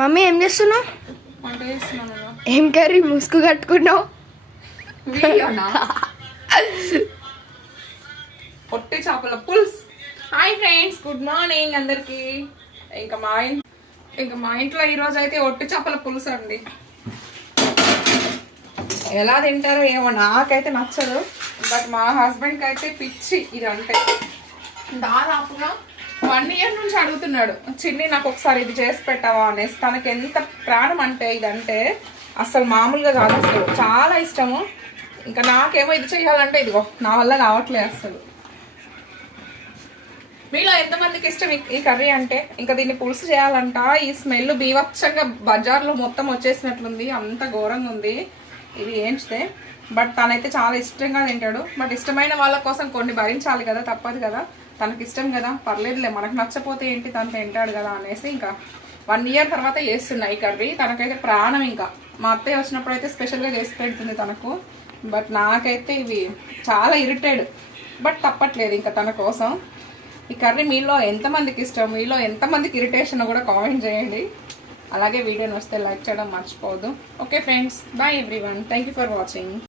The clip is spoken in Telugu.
మమ్మీ ఏం చేస్తున్నావు? వంట చేస్తున్నాను. ఏం కర్రీ ముసుగు కట్టుకున్నావు? పొట్టి చేపల పులుసు. హాయ్ ఫ్రెండ్స్, గుడ్ మార్నింగ్ అందరికి. ఇంకా మా ఇంట్లో ఈరోజు అయితే ఒట్టి చేపల పులుసు అండి. ఎలా తింటారో ఏమో, నాకైతే నచ్చదు, బట్ మా హస్బెండ్కి అయితే పిచ్చి ఇదంటే. దాదాపుగా 1 year నుంచి అడుగుతున్నాడు, చిన్ని నాకు ఒకసారి ఇది చేసి పెట్టావా అనేసి. తనకి ఎంత ప్రాణం అంటే ఇదంటే అసలు మామూలుగా కాదు, అసలు చాలా ఇష్టము. ఇంకా నాకేమో ఇది చేయాలంటే ఇదిగో నా వల్ల కావట్లేదు అసలు. మీలో ఎంతమందికి ఇష్టం ఈ కర్రీ అంటే? ఇంకా దీన్ని పులుసు చేయాలంట. ఈ స్మెల్ బీవచ్చంగా బజార్లో మొత్తం వచ్చేసినట్లుంది, అంత ఘోరంగా ఉంది ఇది ఏంచితే. బట్ తనైతే చాలా ఇష్టంగా తింటాడు. బట్ ఇష్టమైన వాళ్ళ కోసం కొన్ని భరించాలి కదా, తప్పదు కదా. తనకి ఇష్టం కదా, పర్లేదులే, మనకు నచ్చపోతే ఏంటి, తను తింటాడు కదా అనేసి ఇంకా 1 year తర్వాత చేస్తున్నా ఈ కర్రీ. తనకైతే ప్రాణం. ఇంకా మా అత్తయ్య వచ్చినప్పుడు అయితే స్పెషల్గా చేసి పెడుతుంది తనకు. బట్ నాకైతే ఇవి చాలా ఇరిటేడ్, బట్ తప్పట్లేదు ఇంకా తన కోసం. ఈ కర్రీ మీలో ఎంతమందికి ఇష్టం, మీలో ఎంతమందికి ఇరిటేషన్ కూడా కామెంట్ చేయండి. అలాగే వీడియోని వస్తే లైక్ చేయడం మర్చిపోవద్దు. Okay friends, bye everyone, thank you for watching.